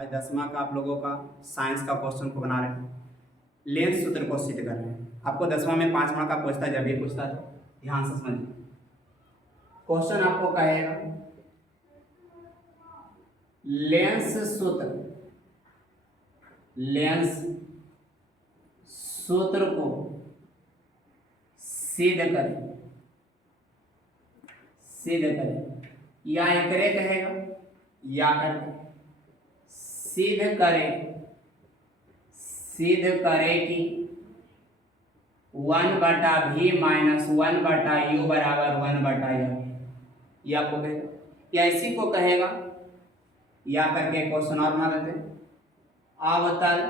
आज 10वां का आप लोगों का साइंस का क्वेश्चन को बना रहे हैं। लेंस सूत्र को सिद्ध कर रहे हैं। आपको 10वां में 5 मार्क का पूछता है, जब भी पूछता है तो ध्यान से समझिए। क्वेश्चन आपको कहेगा लेंस सूत्र को सिद्ध करें या एकरे कहेगा या करके सिद्ध करे कि 1/v माइनस 1/u बराबर 1/f। ये आपको कहेगा या इसी को कहेगा या करके क्वेश्चन और बना देते हैं। अवतल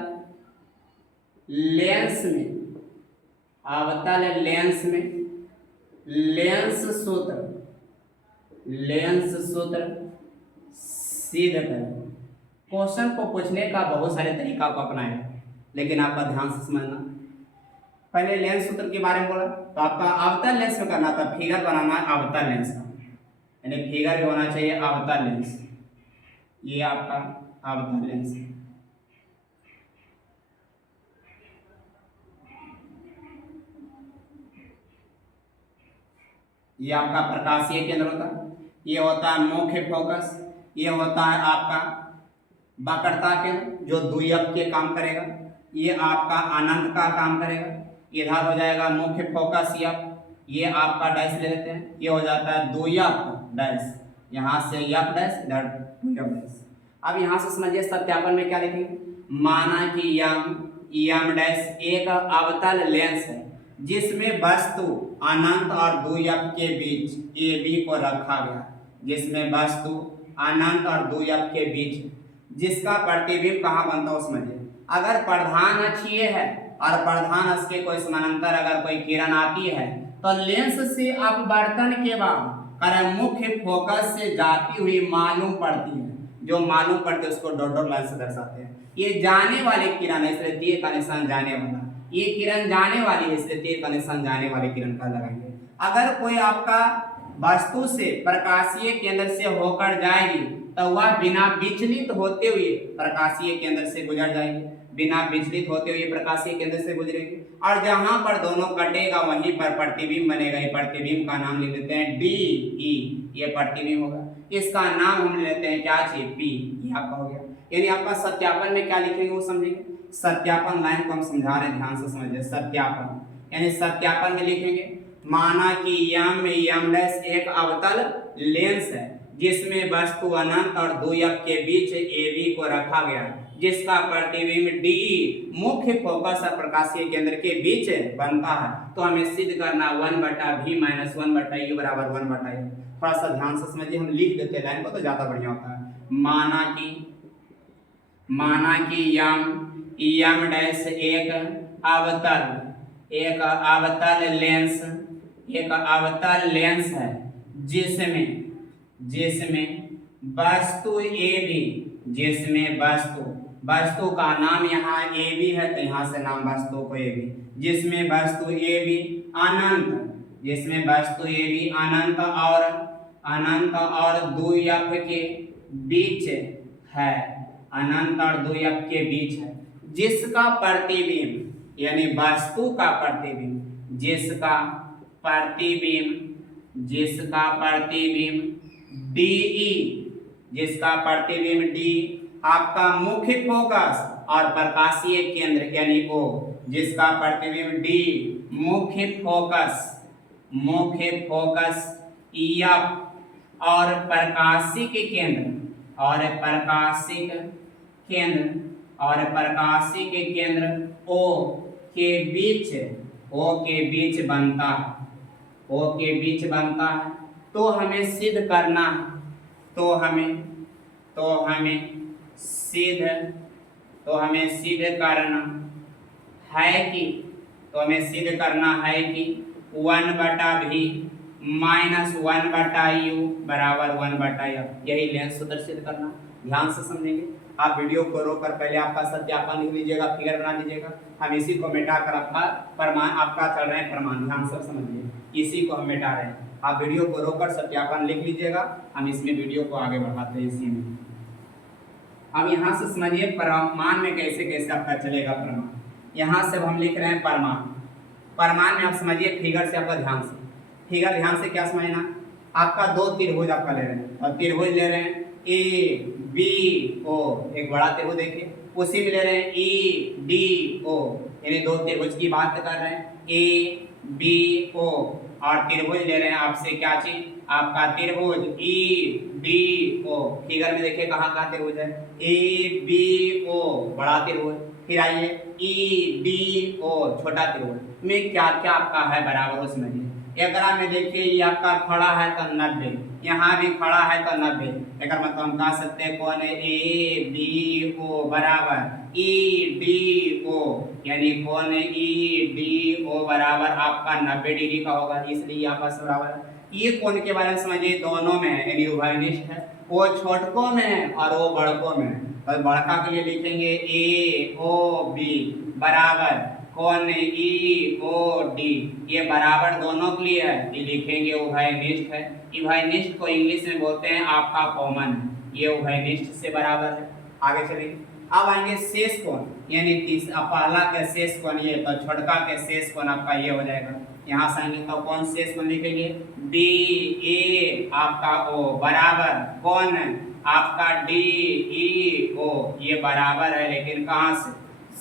लेंस में लेंस सूत्र सिद्ध करें। क्वेश्चन को पूछने का बहुत सारे तरीका को अपनाएं, लेकिन आपका ध्यान से समझना। पहले लेंस सूत्र के बारे में बोला तो आपका अवतल लेंस में करना था, फिगर बनाना है अवतल लेंस का, यानी फिगर भी होना चाहिए अवतल लेंस। ये आपका अवतल लेंस है। ये आपका प्रकाशीय केंद्र होता है, ये होता है मुख्य फोकस, ये होता है आपका वक्रता केंद्र जो द्वियक के काम करेगा, ये आपका अनंत का काम करेगा। इधर हो जाएगा मुख्य फोकस यफ, ये आपका डैश ले लेते हैं, ये हो जाता है द्वियक डैश, यहाँ से यफ डैश इधर द्वियक डैश। अब यहाँ से समझिए सत्यापन में क्या लिखेंगे। माना कि यम डैश एक अवतल लेंस है जिसमें वस्तु अनंत और द्वियक के बीच AB को रखा गया, जिसमें वस्तु अनंत और द्वियक के बीच, जिसका प्रतिबिंब कहाँ बनता है समझिए। अगर प्रधान अक्ष ये है और प्रधान अक्ष के कोई समानांतर अगर कोई किरण आती है तो लेंस से अपवर्तन के बाद कारण मुख्य फोकस से जाती हुई मालूम पड़ती है, जो मालूम पड़ती है उसको डॉट डॉट लाइन से दर्शाते हैं। ये जाने वाली किरण है, इसलिए तीर का निशान जाने वाला, ये किरण जाने वाली है इसलिए तीर का निशान जाने वाली किरण का लगाएंगे। अगर कोई आपका वस्तु से प्रकाशीय केंद्र से होकर जाएगी तो वह बिना विचलित होते हुए प्रकाशीय केंद्र से गुजर जाएगी, बिना विचलित होते हुए प्रकाशीय केंद्र से गुजरेगी, और जहां पर दोनों कटेगा वहीं पर प्रतिबिंब बनेगा। ये प्रतिबिंब का नाम लिख देते हैं DE, ये प्रतिबिंब होगा। इसका नाम हम लेते हैं क्या चाहिए P, ये आपका हो गया। यानी आपका सत्यापन में क्या लिखेंगे वो समझेंगे। सत्यापन लाइन को हम समझा रहे हैं, ध्यान से समझिए। सत्यापन यानी सत्यापन में लिखेंगे माना कि यम डैश एक अवतल लेंस है जिसमें वस्तु अनंत और द्वियक के बीच AB को रखा गया, जिसका प्रतिबिंब DE मुख्य फोकस और प्रकाशीय केंद्र के बीच बनता है। तो हमें सिद्ध करना 1/v माइनस 1/u बराबर 1/f। थोड़ा सा ध्यान से समझिए, हम लिख देते हैं लाइन को तो ज्यादा बढ़िया होता है। माना कि यम डैश एक अवतल लेंस है जिसमें वस्तु AB, जिसमें वस्तु का नाम यहाँ AB है तो यहाँ से नाम वस्तु को AB, जिसमें वस्तु AB अनंत और द्वियक के बीच है, अनंत और द्वियक के बीच है, जिसका प्रतिबिंब यानी वस्तु का प्रतिबिंब, जिसका प्रतिबिंब DE आपका मुख्य फोकस और प्रकाशीय केंद्र यानी O, जिसका प्रतिबिंब D मुख्य फोकस F और प्रकाशिक केंद्र O के बीच बनता है। तो हमें सिद्ध करना है कि 1/v माइनस 1/u बराबर 1/f। यही लेंस सूत्र सिद्ध करना। ध्यान से समझेंगे। आप वीडियो को रोककर पहले आपका सत्यापन लिख लीजिएगा, फिगर बना लीजिएगा। हम इसी को मिटाकर आपका चल रहे हैं प्रमाण। ध्यान से समझिए, इसी को हम मिटा रहे हैं। आप वीडियो को रोककर सत्यापन लिख लीजिएगा, हम इसमें वीडियो को आगे बढ़ाते हैं इसी में। अब यहाँ से समझिए परमाण में कैसे कैसे आपका चलेगा परमाण। यहाँ से हम लिख रहे हैं परमाण। परमाण में आप समझिए फिगर से आपका ध्यान से, फिगर ध्यान से क्या समझना, आपका दो त्रिभुज आपका ले रहे हैं और त्रिभुज ले रहे हैं ए बी ओ, एक बड़ा त्रिभुज देखिए, उसी में ले रहे हैं ई डी ओ, यानी दो त्रिभुज की बात कर रहे हैं ए बी ओ, और त्रिभुज ले रहे हैं आपसे क्या चीज, आपका त्रिभुज ई डी ओ। फिगर में देखिए कहाँ कहाँ त्रिभुज है, ए बी ओ बड़ा त्रिभुज, फिर आइए ई डी ओ छोटा त्रिभुज में क्या क्या आपका है बराबर हो समझिए। एकरा में देखिए ये आपका खड़ा है तो 90, यहाँ भी खड़ा है तो 90, एक मतलब हम कह सकते हैं कौन है ए बी ओ बराबर ई डी ओ, यानी कौन है ई डी ओ बराबर आपका 90 डिग्री का होगा, इसलिए आपस बराबर है। ये कोण के बारे में समझिए, दोनों में यानी उभयनिष्ठ है, वो छोटकों में और वो बड़कों में। तो बड़का के लिए लिखेंगे ए ओ बी बराबर कौन ई ओ डी, ये बराबर दोनों के लिए है, ये लिखेंगे उभयनिष्ठ है। उभयनिष्ठ को इंग्लिश में बोलते हैं आपका कॉमन, ये उभयनिष्ठ से बराबर है। आगे चलिए, अब आएंगे शेष कोण, यानी पहला का शेष कोण ये, तो छोटका के शेष कोण आपका ये हो जाएगा। यहाँ से आएंगे तो कौन शेष कोण लिखेंगे, डी ए आपका ओ बराबर कौन आपका डी ई ओ, ये बराबर है, लेकिन कहाँ से,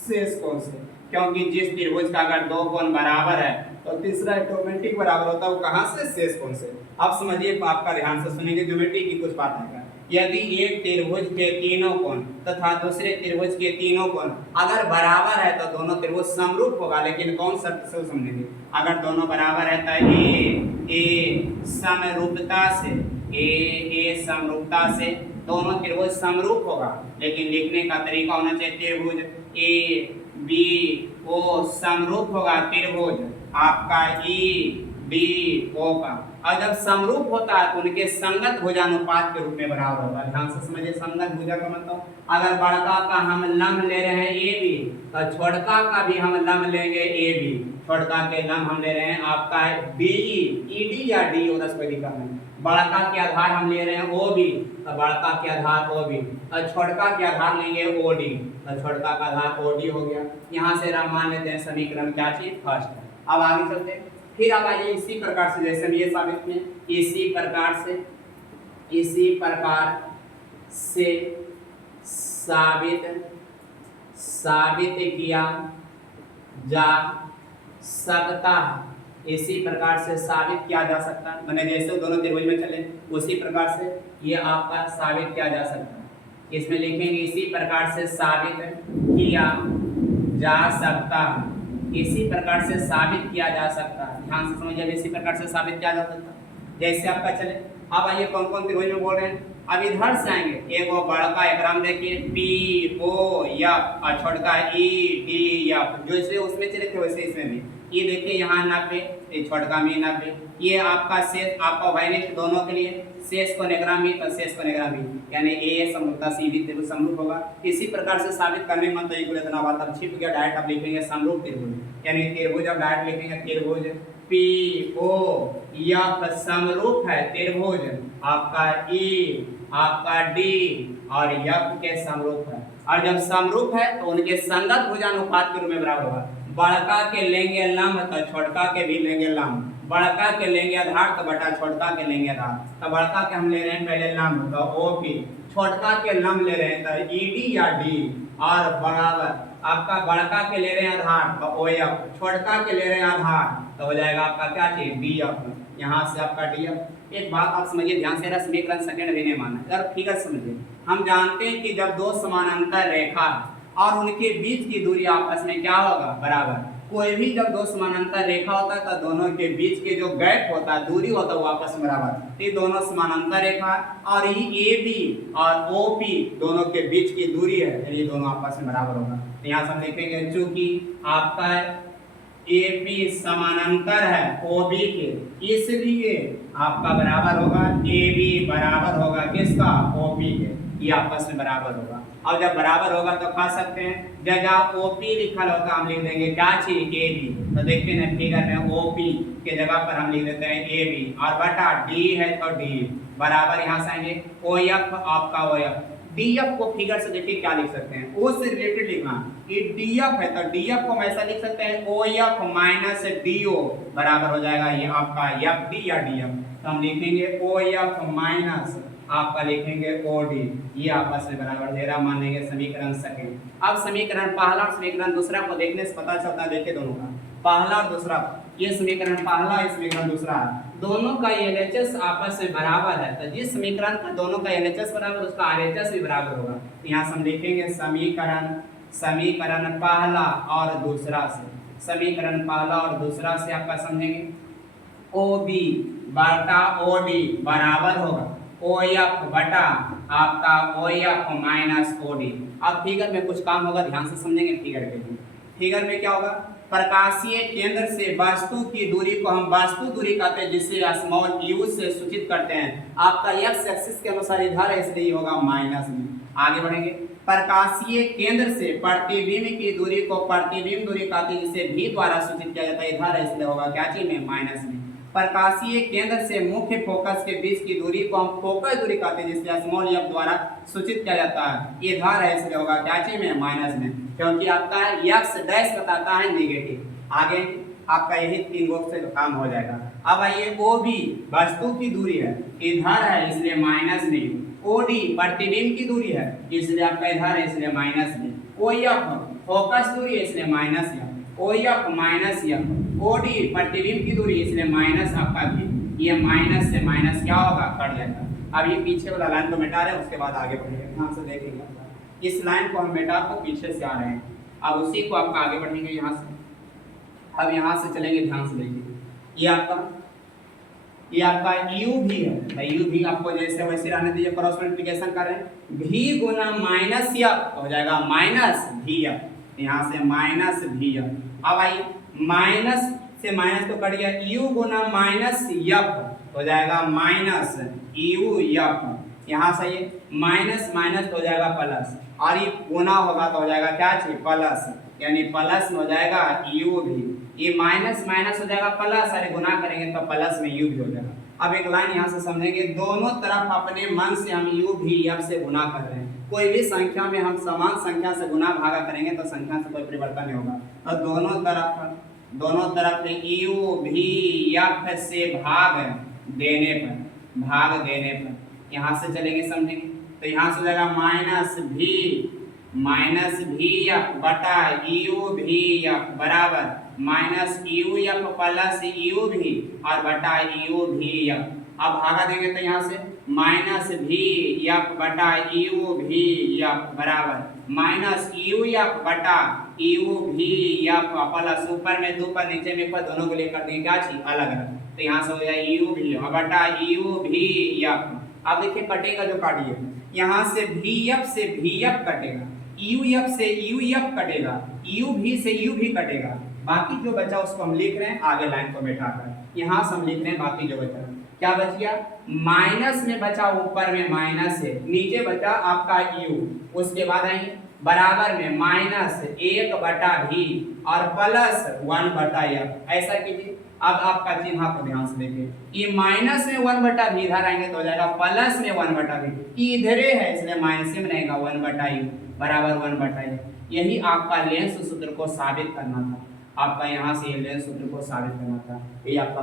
शेष कोण से, क्योंकि जिस त्रिभुज का अगर दो कोण बराबर है तो तीसरा ऑटोमेटिक बराबर होता है, वो कहाँ से, शेष कोण से। अब समझिए, आपका ध्यान से सुनेंगे, ज्योमेट्री की कुछ बात है। यदि एक त्रिभुज के तीनों कोण तथा दूसरे त्रिभुज के तीनों कोण अगर बराबर है तो दोनों त्रिभुज समरूप होगा, लेकिन कौन शर्त से समझेंगे, अगर दोनों बराबर है तो ए समरूपता से, ए समरूपता से दोनों त्रिभुज समरूप होगा, लेकिन लिखने का तरीका होना चाहिए त्रिभुज ए बी ओ समरूप होगा त्रिभुज आपका ई डी ओ का, और जब समरूप होता है तो उनके संगत भुजानुपात के रूप में बराबर होगा। ध्यान से समझिए, संगत भुजा का मतलब अगर बड़का का हम लंब ले रहे हैं ए बी, तो छोटका का भी हम लंब लेंगे ए बी, छोटका के लंब हम ले रहे हैं आपका बी ई डी या डी ओ, कोई दिक्कत नहीं। बड़का के आधार हम ले रहे हैं ओ बी, तो बड़का के आधार ओ बी, और छोटका के आधार लेंगे ओ डी, तो छोटका का आधार ओ डी हो गया। यहाँ से हम मान लेते हैं समीकरण क्या चीज, फर्स्ट है। अब आगे चलते हैं, फिर अब आइए इसी प्रकार से जैसे हम ये साबित किए, इसी प्रकार से साबित किया जा सकता है, इसी प्रकार से साबित किया जा सकता है, मैंने जैसे दोनों त्रिभुज में चले उसी प्रकार से ये आपका साबित किया जा सकता है। इसमें लिखेंगे इसी प्रकार से साबित किया जा सकता है, इसी प्रकार से साबित किया जा सकता है। ध्यान से समझिए, इसी प्रकार से साबित किया जा सकता है। जैसे आपका चले, अब आइए कौन कौन त्रिभुज में बोल रहे हैं। अब इधर से आएंगे, एक वो बड़का एकराम देखिए पी ओ एफ और छोटका ई डी एफ, जो इसे उसमें चले थे वैसे इसमें भी ये देखिए यहाँ 90, छोटका में 90, ये आपका शेष आपका उभयनिष्ठ दोनों के लिए शेष को नेग्रामी तो शेष को नेग्रामी, यानी ए समरूपता से भी त्रिभुज समरूप होगा। इसी प्रकार से साबित करने में तो इतना बात अब छिप गया, डायरेक्ट आप लिखेंगे समरूप त्रिभुज, यानी त्रिभुज अब डायरेक्ट लिखेंगे त्रिभुज पी ओ एफ समरूप है त्रिभुज आपका ई आपका डी और एफ के समरूप है, और जब समरूप है तो उनके संगत भुजानुपात के रूप में बराबर होगा। बड़का के लेंगे लंब तो छोटका के भी लेंगे लंब, बड़का के लेंगे आधार तो बटा छोटका के लेंगे आधार, तो बड़का के हम ले रहे हैं पहले लंब तो ओ पी, छोटका के लंब ले रहे हैं तो ई डी या डी, और बराबर आपका बड़का के ले रहे हैं आधार तो ओ एफ, छोटका के ले रहे हैं आधार तो हो जाएगा आपका क्या चीज डी एफ, यहाँ से आपका डी एफ। एक बात आप समझिए ध्यान से, समीकरण सेकंड भी नहीं माना, अगर फिगर समझिए, हम जानते हैं कि जब दो समानांतर रेखा और उनके बीच की दूरी आपस में क्या होगा, बराबर। कोई भी जब दो समानांतर रेखा होता है तो दोनों के बीच के जो गैप होता है, दूरी होता है, वो आपस में बराबर। ये दोनों समानांतर रेखा और ये ए बी और ओ पी दोनों के बीच की दूरी है, यानी दोनों आपस में बराबर होगा। यहाँ से हम लिखेंगे चूंकि आपका ए बी समानांतर है ओ बी के, इसलिए आपका बराबर होगा ए बी बराबर होगा किसका, ओ पी के, ये आपस में बराबर होगा। और जब बराबर होगा तो कह सकते हैं, जब ओपी लिखल होता हम लिख देंगे क्या चीज ए बी, तो देखते हैं फिगर में ओपी के जगह पर हम लिख देते हैं ए बी और बटा डी है तो डी बराबर, यहाँ से आएंगे ओ एफ आपका ओ एफ, डीएफ को फिगर से देखिए क्या लिख सकते हैं, ओ से रिलेटेड लिखना। ये डीएफ है तो डीएफ को हम ऐसा लिख सकते हैं ओ एफ माइनस डीओ बराबर हो जाएगा ये आपका एफ डी या डीएफ। तो हम लिखेंगे ओ एफ माइनस आपका लिखेंगे ओ डी, ये आपस में बराबर दे रहा, मानेंगे समीकरण सेकंड। अब समीकरण पहला और समीकरण दूसरा को देखने से पता चलता है, देखिए दोनों का पहला और दूसरा, ये समीकरण पहला ये समीकरण दूसरा है, दोनों का एलएचएस आपस में बराबर है। तो जिस समीकरण का दोनों का एलएचएस बराबर उसका आरएचएस भी बराबर होगा। तो यहाँ से हम लिखेंगे समीकरण पहला और दूसरा से, समीकरण पहला और दूसरा से आपका समझेंगे ओ बी बटा ओ डी बराबर होगा ओ एफ बटा आपका O F minus O D. अब फिगर में कुछ काम होगा, ध्यान से समझेंगे फिगर के लिए। फिगर में क्या होगा, प्रकाशीय केंद्र से वस्तु की दूरी को हम वास्तु दूरी कहते हैं, जिसे स्मॉल यू से सूचित करते हैं। आपका एक्स एक्सिस के अनुसार इधर है इसलिए होगा माइनस में। आगे बढ़ेंगे, प्रकाशीय केंद्र से प्रतिबिंब की दूरी को प्रतिबिंब दूरी कहते हैं, जिसे भी द्वारा सूचित किया जाता है, इधर है इसलिए होगा क्या चीज में माइनस में। प्रकाशीय केंद्र से मुख्य फोकस के बीच की दूरी को हम फोकस दूरी कहते हैं, जिसे स्मॉल एफ द्वारा सूचित किया जाता है, इधर है इसलिए होगा क्या चीज में माइनस में, क्योंकि आपका एक्स डैश बताता है नेगेटिव। आगे आपका यही तीन गो से काम हो जाएगा। अब आइए ओ बी वस्तु की दूरी है, इधर है इसलिए माइनस में। ओ डी प्रतिबिंब की दूरी है इसलिए आपका इधर है इसलिए माइनस में। ओ एफ फोकस दूरी है इसलिए minus F. O F minus F. O D प्रतिबिंब की दूरी इसलिए माइनस आपका भी, ये माइनस से माइनस क्या होगा कट जाएगा। अब ये पीछे वाला लाइन को मिटा रहे हैं, उसके बाद आगे बढ़ेंगे, ध्यान से देखेंगे। इस लाइन को हम मिटा को पीछे से आ रहे हैं, अब उसी को आपका आगे बढ़ेंगे यहाँ से। अब यहाँ से चलेंगे, ध्यान से देखिए, ये आपका यू भी है, यू भी आपको जैसे वैसे रहने दीजिए, क्रॉस मल्टीप्लिकेशन कर रहे हैं, भी गुना माइनस एफ हो जाएगा माइनस भी एफ, यहाँ से माइनस भी एफ। अब आइए माइनस से माइनस तो कट गया, यू गुना माइनस एफ हो जाएगा माइनस यू एफ, यहाँ से ये माइनस माइनस हो जाएगा प्लस, और ये गुना होगा तो हो जाएगा क्या चीज प्लस, यानी प्लस में हो जाएगा यू भी, ये माइनस माइनस हो जाएगा प्लस, अरे गुना करेंगे तो प्लस में यू भी हो जाएगा। अब एक लाइन यहाँ से समझेंगे, दोनों तरफ अपने मन से हम यू भी एफ से गुना कर रहे हैं। कोई भी संख्या में हम समान संख्या से गुना भागा करेंगे तो संख्या से कोई परिवर्तन नहीं होगा। तो दोनों तरफ यू भी एफ से भाग देने पर यहाँ से चलेंगे समझेंगे, तो यहाँ से हो जाएगा माइनस भी एफ बटा यू भी एफ बराबर minus U F plus you भी और बटा यू भी एफ। अब भागा देंगे तो यहाँ से माइनस भी एफ बटा यू भी एफ बराबर माइनस यू एफ बटा यू भी एफ प्लस ऊपर में 2 पर नीचे में पर दोनों को लेकर देंगे क्या चीज अलग अलग, तो यहाँ से हो जाए यू भी बटा यू भी एफ। अब देखिए कटेगा जो काटिए, यहाँ से भी एफ कटेगा, यू एफ से यू एफ कटेगा, यू भी से यू भी कटेगा, बाकी जो बचा उसको हम लिख रहे हैं आगे लाइन को बैठाकर, यहाँ से हम लिख रहे हैं बाकी जो बचा क्या बच गया, माइनस में बचा ऊपर में माइनस है, नीचे बचा आपका यू, उसके बाद आएंगे बराबर में माइनस 1 बटा भी और प्लस 1 बटा एफ, ऐसा कीजिए। अब आपका चिन्ह को ध्यान से देखिए, ये माइनस में 1 बटा भी इधर आएंगे तो हो जाएगा प्लस में 1 बटा भी, इधरे है इसलिए माइनस में रहेगा 1 बटा यू बराबर 1 बटा एफ। यही आपका लेंस सूत्र को साबित करना था, आपका यहाँ से लेंस सूत्र को साबित करना था, ये आपका